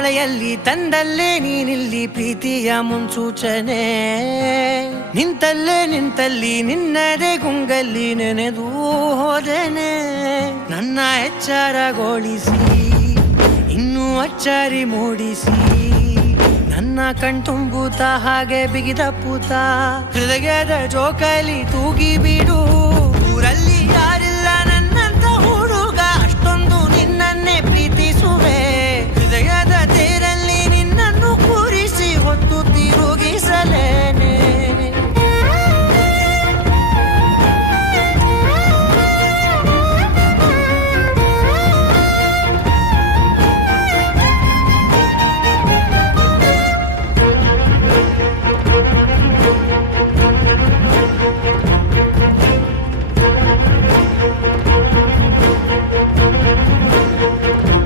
ಮಳೆಯಲ್ಲಿ ತಂದಲ್ಲೇ ನೀನಿಲ್ಲಿ ಪ್ರೀತಿಯ ಮುನ್ಸೂಚನೆ ನಿಂತಲ್ಲಿ ನಿನ್ನದೇ ಗುಂಗಲ್ಲಿ ನೆನೆದು ಹೋದೆನೆ ನನ್ನ ಎಚ್ಚರಗೊಳಿಸಿ ಇನ್ನೂ ಅಚ್ಚರಿ ಮೂಡಿಸಿ ನನ್ನ ಕಣ್ತುಂಬುತ್ತ ಹಾಗೆ ಬಿಗಿದ ಪೂತ ಹೃದಯದ ಜೋಕಾಲಿ ತೂಗಿ ಬಿಡು ಊರಲ್ಲಿ